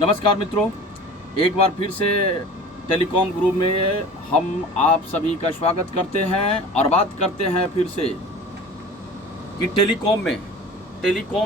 नमस्कार मित्रों, एक बार फिर से टेलीकॉम ग्रुप में हम आप सभी का स्वागत करते हैं और बात करते हैं फिर से कि टेलीकॉम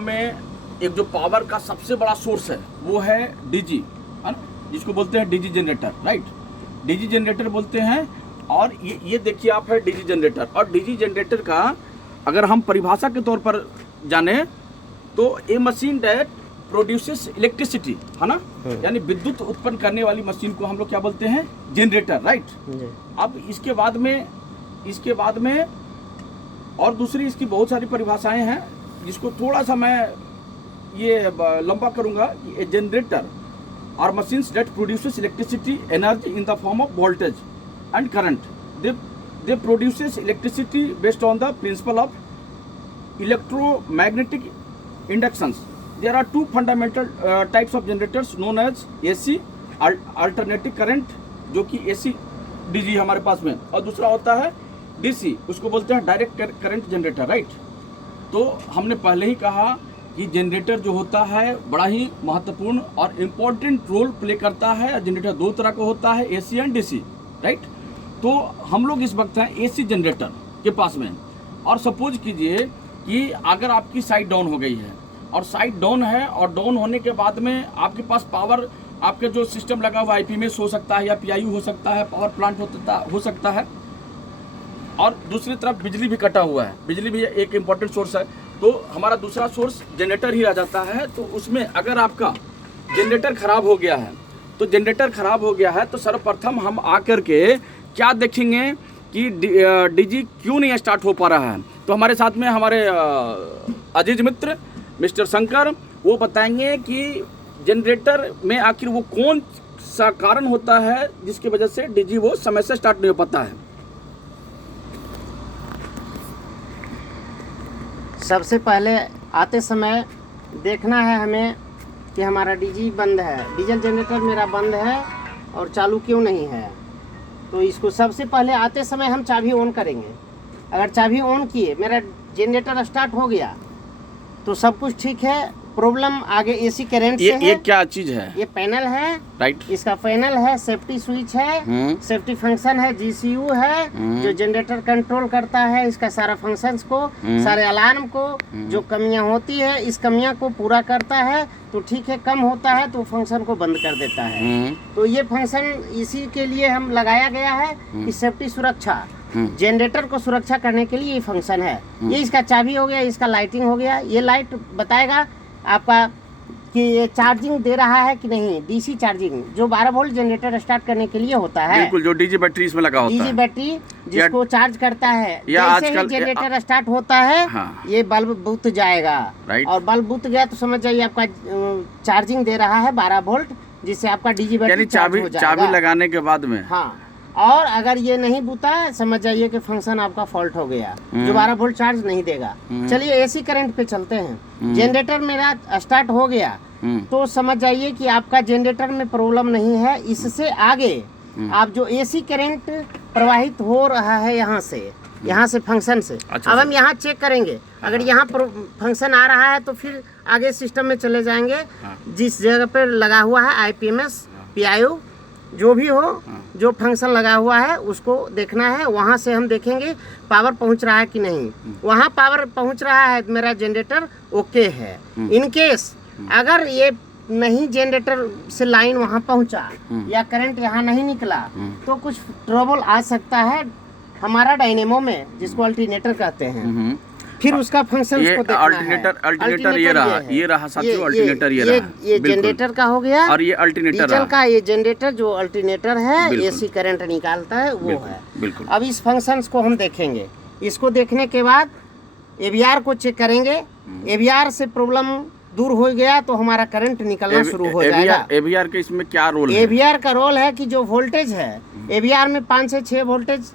में एक जो पावर का सबसे बड़ा सोर्स है वो है डीजी, है ना, जिसको बोलते हैं DG generator, right. DG generator बोलते हैं। और ये देखिए आप है डीजी जनरेटर। और डीजी जनरेटर का अगर हम परिभाषा के तौर पर जाने तो ए मशीन डेट प्रोड्यूसेस इलेक्ट्रिसिटी, है ना, यानी विद्युत उत्पन्न करने वाली मशीन को हम लोग क्या बोलते हैं, जनरेटर, राइट। अब इसके बाद में और दूसरी इसकी बहुत सारी परिभाषाएं हैं जिसको थोड़ा सा मैं ये लंबा करूंगा। ए जनरेटर और machines that produces electricity energy in the form of voltage and current. They produces electricity based on the principle of electromagnetic inductions. There are two fundamental types of generators known as AC, alternating current, जो कि AC DC हमारे पास में, और दूसरा होता है DC, उसको बोलते हैं डायरेक्ट करंट जनरेटर, राइट। तो हमने पहले ही कहा कि जनरेटर जो होता है बड़ा ही महत्वपूर्ण और इम्पोर्टेंट रोल प्ले करता है। जनरेटर दो तरह का होता है, AC एंड DC, राइट। तो हम लोग इस वक्त हैं AC जनरेटर के पास में। और सपोज कीजिए कि अगर आपकी साइट डाउन हो गई है और साइट डाउन है, और डाउन होने के बाद में आपके पास पावर, आपके जो सिस्टम लगा हुआ IPMS हो सकता है या PIU हो सकता है, पावर प्लांट हो सकता है, और दूसरी तरफ बिजली भी कटा हुआ है। बिजली भी एक इम्पॉर्टेंट सोर्स है। तो हमारा दूसरा सोर्स जनरेटर ही आ जाता है। तो उसमें अगर आपका जनरेटर खराब हो गया है तो सर्वप्रथम हम आकर के क्या देखेंगे कि डीजी क्यों नहीं स्टार्ट हो पा रहा है। तो हमारे साथ में हमारे अजीज मित्र मिस्टर शंकर वो बताएंगे कि जनरेटर में आखिर वो कौन सा कारण होता है जिसकी वजह से डीजी वो समय से स्टार्ट नहीं हो पाता है। सबसे पहले आते समय देखना है हमें कि हमारा डीजी बंद है, डीजल जनरेटर मेरा बंद है और चालू क्यों नहीं है। तो इसको सबसे पहले आते समय हम चाबी ऑन करेंगे। अगर चाबी ऑन किए, मेरा जनरेटर स्टार्ट हो गया तो सब कुछ ठीक है। प्रॉब्लम आगे AC करंट से है। ये क्या चीज है? ये पैनल है, राइट। इसका पैनल है, सेफ्टी स्विच है, सेफ्टी फंक्शन है, GCU है जो जनरेटर कंट्रोल करता है इसका सारा फंक्शंस को, सारे अलार्म को। जो कमियां होती है इस कमियां को पूरा करता है तो ठीक है, कम होता है तो फंक्शन को बंद कर देता है। तो ये फंक्शन इसी के लिए हम लगाया गया है कि सेफ्टी सुरक्षा, जनरेटर को सुरक्षा करने के लिए ये फंक्शन है। ये इसका चाबी हो गया, इसका लाइटिंग हो गया। ये लाइट बताएगा आपका कि ये चार्जिंग दे रहा है कि नहीं। DC चार्जिंग जो 12 वोल्ट जनरेटर स्टार्ट करने के लिए होता है, बिल्कुल, जो डीजी बैटरी इसमें लगा होता है, डीजी बैटरी जिसको चार्ज करता है। या जैसे ही जनरेटर स्टार्ट होता है, हाँ, ये बल्ब बुत जाएगा, और बल्ब बुत गया तो समझ जाइए आपका चार्जिंग दे रहा है 12 वोल्ट, जिससे आपका डीजी बैटरी चार्ज हो जाएगा। चाबी लगाने के बाद में, हाँ। और अगर ये नहीं बुता, समझ जाइए कि फंक्शन आपका फॉल्ट हो गया, जो 12 वोल्ट चार्ज नहीं देगा। चलिए AC करंट पे चलते हैं। जनरेटर मेरा स्टार्ट हो गया तो समझ जाइए कि आपका जनरेटर में प्रॉब्लम नहीं है। इससे आगे आप जो AC करंट प्रवाहित हो रहा है यहाँ से फंक्शन से, अब हम यहाँ चेक करेंगे। अगर यहाँ पर फंक्शन आ रहा है तो फिर आगे सिस्टम में चले जाएंगे। जिस जगह पर लगा हुआ है IPMS PIU जो भी हो, जो फंक्शन लगा हुआ है उसको देखना है। वहाँ से हम देखेंगे पावर पहुँच रहा है कि नहीं। वहाँ पावर पहुँच रहा है, मेरा जनरेटर ओके है। इन केस अगर ये नहीं जनरेटर से लाइन वहाँ पहुँचा या करंट यहाँ नहीं निकला तो कुछ ट्रबल आ सकता है हमारा डायनेमो में, जिसको अल्टरनेटर कहते हैं। फिर उसका फंक्शन को देखना है। अल्टरनेटर ये रहा साथियों, अल्टरनेटर ये जनरेटर का हो गया, और ये अल्टरनेटर डीजल का। ये जनरेटर जो अल्टरनेटर है AC करंट निकालता है वो है। अब इस फंक्शंस को हम देखेंगे। इसको देखने के बाद AVR को चेक करेंगे। AVR से प्रॉब्लम दूर हो गया तो हमारा करंट निकलना शुरू हो जाएगा। AVR के इसमें क्या रोल है? AVR का रोल है कि जो वोल्टेज है, AVR में 5 से 6 वोल्टेज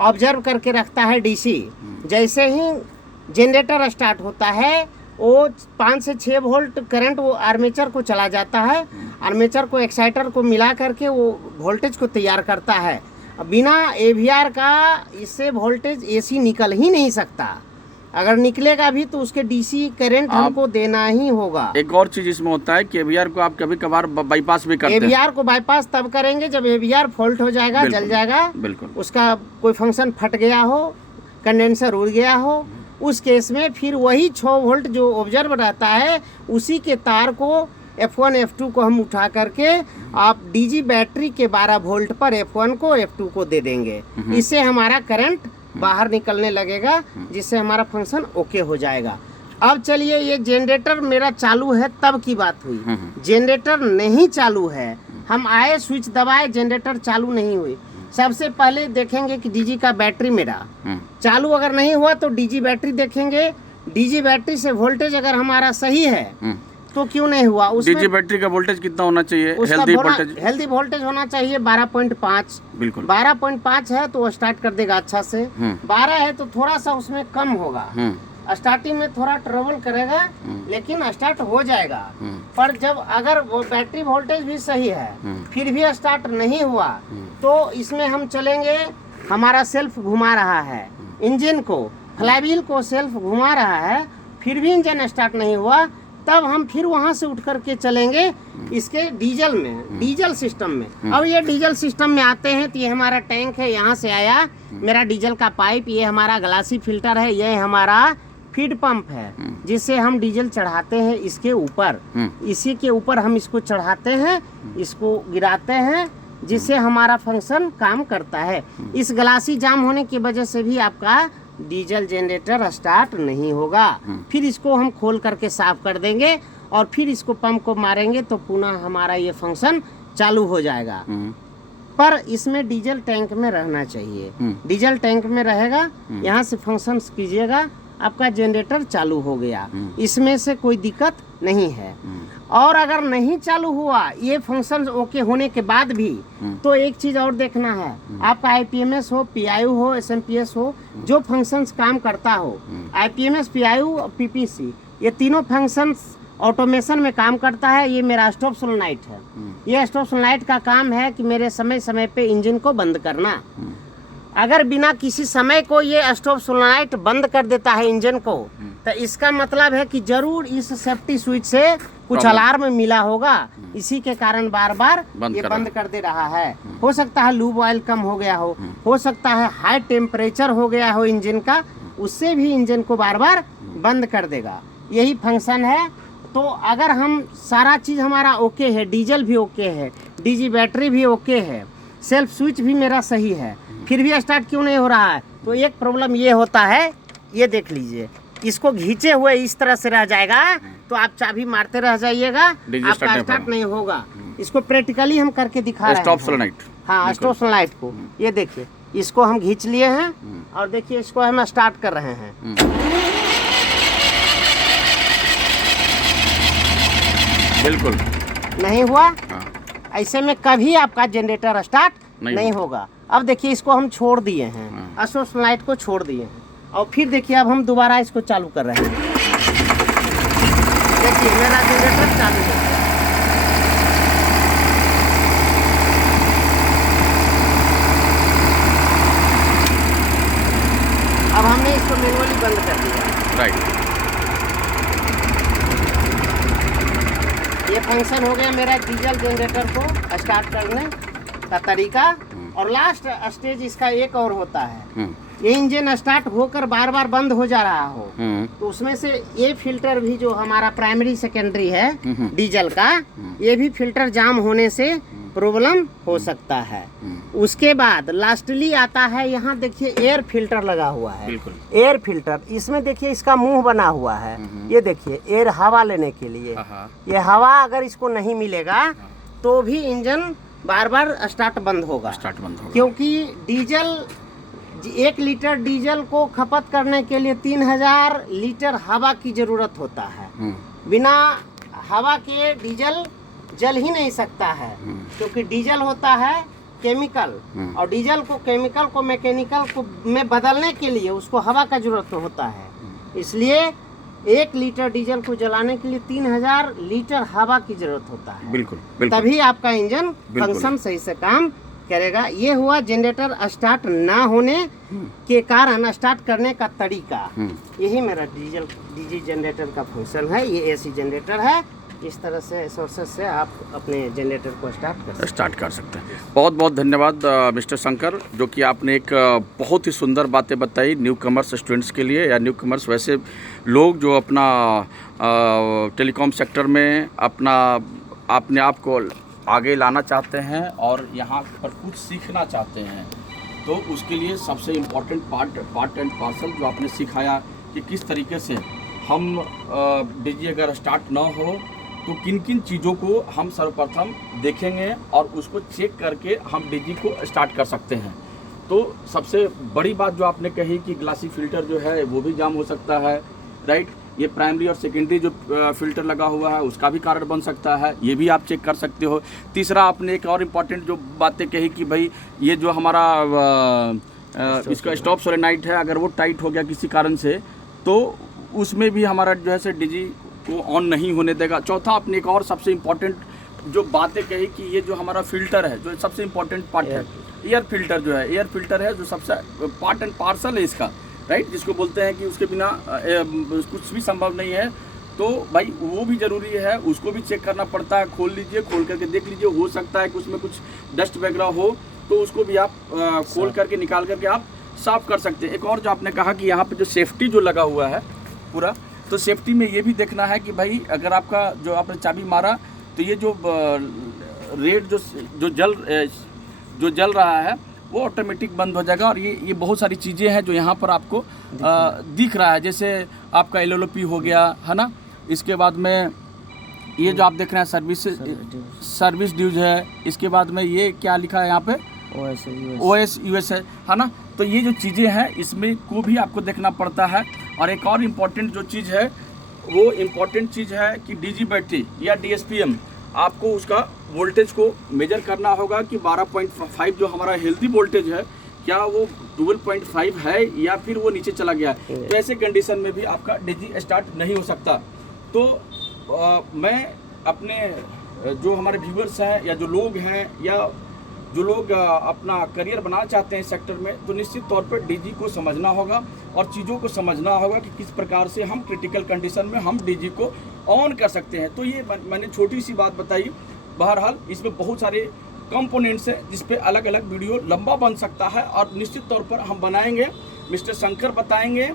ऑब्जर्व करके रखता है DC। जैसे ही जनरेटर स्टार्ट होता है वो 5 से 6 वोल्ट करंट वो आर्मेचर को चला जाता है। आर्मेचर को एक्साइटर को मिला करके वो वोल्टेज को तैयार करता है। बिना AVR का इससे वोल्टेज AC निकल ही नहीं सकता। अगर निकलेगा भी तो उसके डीसी करंट हमको देना ही होगा। एक और चीज इसमें होता है कि एवीआर को आप कभी कभार बाईपास भी करते हैं। एवीआर को बाईपास तब करेंगे जब एवीआर फॉल्ट हो जाएगा, जल जाएगा, बिल्कुल, उसका कोई फंक्शन फट गया हो, कंडेंसर उड़ गया हो, उस केस में फिर वही 6 वोल्ट जो ऑब्जर्व रहता है उसी के तार को F1 F2 को हम उठा करके आप डीजी बैटरी के 12 वोल्ट पर F1 को F2 को दे देंगे। इससे हमारा करंट बाहर निकलने लगेगा, जिससे हमारा फंक्शन ओके हो जाएगा। अब चलिए, ये जनरेटर मेरा चालू है तब की बात हुई। जनरेटर नहीं चालू है, हम आए स्विच दबाए, जनरेटर चालू नहीं हुई। सबसे पहले देखेंगे कि डीजी का बैटरी मेरा चालू अगर नहीं हुआ तो डीजी बैटरी देखेंगे। डीजी बैटरी से वोल्टेज अगर हमारा सही है तो क्यों नहीं हुआ। डीजी बैटरी का वोल्टेज कितना होना चाहिए? हेल्दी वोल्टेज होना चाहिए 12.5। बिल्कुल 12.5 है तो स्टार्ट कर देगा अच्छा से। 12 है तो थोड़ा सा उसमें कम होगा, स्टार्टिंग में थोड़ा ट्रबल करेगा, लेकिन स्टार्ट हो जाएगा। पर जब अगर वो बैटरी वोल्टेज भी सही है फिर भी स्टार्ट नहीं हुआ तो इसमें हम चलेंगे, हमारा सेल्फ घुमा रहा है इंजन को, फ्लाईव्हील को सेल्फ घुमा रहा है, फिर भी इंजन स्टार्ट नहीं हुआ, तब हम फिर वहां से उठ करके चलेंगे इसके डीजल में, डीजल सिस्टम में। अब ये डीजल सिस्टम में आते हैं तो ये हमारा टैंक है, यहाँ से आया मेरा डीजल का पाइप, ये हमारा ग्लासी फिल्टर है, ये हमारा फीड पंप है जिससे हम डीजल चढ़ाते हैं इसके ऊपर। इसी के ऊपर हम इसको चढ़ाते हैं, इसको गिराते हैं, जिससे हमारा फंक्शन काम करता है। इस ग्लासी जाम होने की वजह से भी आपका डीजल जनरेटर स्टार्ट नहीं होगा। फिर इसको हम खोल करके साफ कर देंगे और फिर इसको पंप को मारेंगे तो पुनः हमारा ये फंक्शन चालू हो जाएगा। पर इसमें डीजल टैंक में रहना चाहिए। डीजल टैंक में रहेगा, यहाँ से फंक्शन कीजिएगा, आपका जनरेटर चालू हो गया, इसमें से कोई दिक्कत नहीं है। और अगर नहीं चालू हुआ ये फंक्शन ओके होने के बाद भी तो एक चीज और देखना है, आपका आईपीएमएस हो, पीआईयू हो, एसएमपीएस हो, जो फंक्शंस काम करता हो, आईपीएमएस, पीआईयू और पीपीसी, ये तीनों फंक्शंस ऑटोमेशन में काम करता है। ये मेरा स्टॉप सोलेनोइड है। ये स्टॉप सोलेनोइड का काम है कि मेरे समय समय पे इंजन को बंद करना। अगर बिना किसी समय को ये स्टॉप सोलेनोइड बंद कर देता है इंजन को, तो इसका मतलब है कि जरूर इस सेफ्टी स्विच से कुछ अलार्म मिला होगा, इसी के कारण बार बार ये बंद कर दे रहा है। हो सकता है लूब ऑयल कम हो गया हो सकता है हाई टेम्परेचर हो गया हो इंजन का, उससे भी इंजन को बार बार बंद कर देगा। यही फंक्शन है। तो अगर हम सारा चीज़ हमारा ओके है, डीजल भी ओके है, डीजी बैटरी भी ओके है, सेल्फ स्विच भी मेरा सही है, फिर भी स्टार्ट क्यों नहीं हो रहा है, तो एक प्रॉब्लम ये होता है, ये देख लीजिए, इसको घींचे हुए इस तरह से रह जाएगा तो आप चाबी मारते रह जाइएगा, आपका स्टार्ट नहीं होगा। इसको प्रैक्टिकली हम करके दिखा रहे हैं। स्टॉप सोलेनोइड, हाँ, स्टॉप सोलेनोइड को ये देखिए, इसको हम घींच लिए हैं और देखिए इसको हम स्टार्ट कर रहे हैं। बिल्कुल नहीं हुआ। ऐसे में कभी आपका जनरेटर स्टार्ट नहीं होगा। अब देखिए इसको हम छोड़ दिए हैं, स्टॉप सोलेनोइड को छोड़ दिए हैं, और फिर देखिए अब हम दोबारा इसको चालू कर रहे हैं। देखिए मेरा जनरेटर चालू है। अब हमने इसको मैनुअली बंद कर दिया। राइट, ये फंक्शन हो गया मेरा डीजल जनरेटर को स्टार्ट करने का तरीका। और लास्ट स्टेज इसका एक और होता है, ये इंजन स्टार्ट होकर बार बार बंद हो जा रहा हो तो उसमें से ये फिल्टर भी जो हमारा प्राइमरी सेकेंडरी है डीजल का, ये भी फिल्टर जाम होने से प्रॉब्लम हो सकता है। उसके बाद लास्टली आता है, यहाँ देखिए एयर फिल्टर लगा हुआ है। एयर फिल्टर, इसमें देखिए इसका मुंह बना हुआ है, ये देखिए एयर हवा लेने के लिए। ये हवा अगर इसको नहीं मिलेगा तो भी इंजन बार बार स्टार्ट बंद होगा, क्योंकि डीजल 1 लीटर डीजल को खपत करने के लिए 3000 लीटर हवा की जरूरत होता है। बिना हवा के डीजल जल ही नहीं सकता है, क्योंकि डीजल होता है केमिकल, और डीजल को केमिकल को मैकेनिकल को में बदलने के लिए उसको हवा का जरूरत होता है। इसलिए 1 लीटर डीजल को जलाने के लिए 3000 लीटर हवा की जरूरत होता है। बिल्कुल, तभी आपका इंजन फंक्शन सही से काम करेगा। ये हुआ जनरेटर स्टार्ट ना होने के कारण स्टार्ट करने का तरीका। यही मेरा डीजी जनरेटर का फंक्शन है। ये एसी जनरेटर है। इस तरह से सोर्सेस से आप अपने जनरेटर को स्टार्ट कर सकते हैं। बहुत बहुत धन्यवाद मिस्टर शंकर, जो कि आपने एक बहुत ही सुंदर बातें बताई न्यू कमर्स स्टूडेंट्स के लिए, या न्यू कमर्स वैसे लोग जो अपना टेलीकॉम सेक्टर में अपने आप को आगे लाना चाहते हैं और यहाँ पर कुछ सीखना चाहते हैं। तो उसके लिए सबसे इम्पोर्टेंट पार्ट एंड पार्सल जो आपने सिखाया कि किस तरीके से हम डीजी अगर स्टार्ट ना हो तो किन किन चीज़ों को हम सर्वप्रथम देखेंगे और उसको चेक करके हम डीजी को स्टार्ट कर सकते हैं। तो सबसे बड़ी बात जो आपने कही कि ग्लासी फिल्टर जो है वो भी जाम हो सकता है, राइट। ये प्राइमरी और सेकेंडरी जो फिल्टर लगा हुआ है उसका भी कारण बन सकता है, ये भी आप चेक कर सकते हो। तीसरा आपने एक और इम्पॉर्टेंट जो बातें कही कि भाई ये जो हमारा इसका स्टॉप सोलेनाइड है, अगर वो टाइट हो गया किसी कारण से तो उसमें भी हमारा जो है से डीजी को ऑन नहीं होने देगा। चौथा आपने एक और सबसे इम्पोर्टेंट जो बातें कही कि ये जो हमारा फिल्टर है, जो सबसे इम्पोर्टेंट पार्ट है, एयर फिल्टर जो है, एयर फिल्टर है जो सबसे पार्ट एंड पार्सल है इसका, राइट, जिसको बोलते हैं कि उसके बिना कुछ भी संभव नहीं है। तो भाई वो भी ज़रूरी है, उसको भी चेक करना पड़ता है। खोल लीजिए, खोल करके देख लीजिए, हो सकता है कि उसमें कुछ डस्ट वगैरह हो तो उसको भी आप खोल करके निकाल करके आप साफ़ कर सकते हैं। एक और जो आपने कहा कि यहाँ पे जो सेफ्टी जो लगा हुआ है पूरा, तो सेफ्टी में ये भी देखना है कि भाई अगर आपका जो आपने चाबी मारा तो ये जो रेड जो जल रहा है वो ऑटोमेटिक बंद हो जाएगा। और ये बहुत सारी चीज़ें हैं जो यहाँ पर आपको दिख रहा है, जैसे आपका LLP हो गया है ना। इसके बाद में ये जो आप देख रहे हैं सर्विस ड्यूज है। इसके बाद में ये क्या लिखा है यहाँ पे, OS US है ना। तो ये जो चीज़ें हैं इसमें को भी आपको देखना पड़ता है। और एक और इम्पॉर्टेंट जो चीज़ है वो इम्पॉर्टेंट चीज़ है कि डीजी बैटरी या DSPM आपको उसका वोल्टेज को मेजर करना होगा कि 12.5 जो हमारा हेल्दी वोल्टेज है क्या वो 12.5 है या फिर वो नीचे चला गया है। तो ऐसे कंडीशन में भी आपका डीजी स्टार्ट नहीं हो सकता। तो मैं अपने जो हमारे व्यूअर्स हैं या जो लोग हैं या जो लोग अपना करियर बनाना चाहते हैं सेक्टर में, तो निश्चित तौर पर डीजी को समझना होगा और चीज़ों को समझना होगा कि किस प्रकार से हम क्रिटिकल कंडीशन में हम डीजी को ऑन कर सकते हैं। तो ये मैंने छोटी सी बात बताई। बहरहाल इसमें बहुत सारे कंपोनेंट्स हैं जिस पे अलग अलग वीडियो लंबा बन सकता है और निश्चित तौर पर हम बनाएंगे। मिस्टर शंकर बताएंगे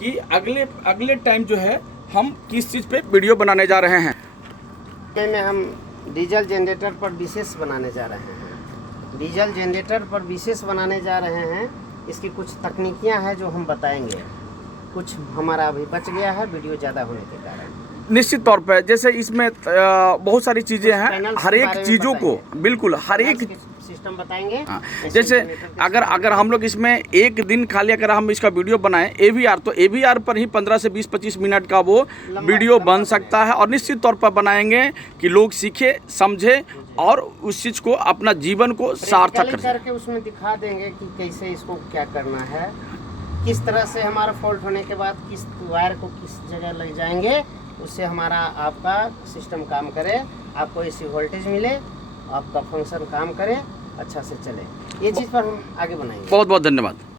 कि अगले टाइम जो है हम किस चीज़ पे वीडियो बनाने जा रहे हैं। में हम डीजल जनरेटर पर विशेष बनाने जा रहे हैं। डीजल जनरेटर पर विशेष बनाने जा रहे हैं। इसकी कुछ तकनीकियां हैं जो हम बताएंगे। कुछ हमारा अभी बच गया है वीडियो ज़्यादा होने के कारण। निश्चित तौर पर जैसे इसमें बहुत सारी चीज़ें हैं, हर एक चीज़ों को बिल्कुल हर एक सिस्टम बताएंगे। जैसे अगर हम लोग इसमें एक दिन खाली अगर हम इसका वीडियो बनाएं AVR, तो AVR पर ही 15 से 20-25 मिनट का वो वीडियो बन सकता है। और निश्चित तौर पर बनाएंगे कि लोग सीखे, समझे और उस चीज़ को अपना जीवन को सार्थक करके उसमें दिखा देंगे कि कैसे इसको क्या करना है, किस तरह से हमारा फॉल्ट होने के बाद किस वायर को किस जगह ले जाएंगे, उससे हमारा आपका सिस्टम काम करे, आपको AC वोल्टेज मिले, आपका फंक्शन काम करे, अच्छा से चले। ये चीज़ पर हम आगे बनाएंगे। बहुत बहुत धन्यवाद।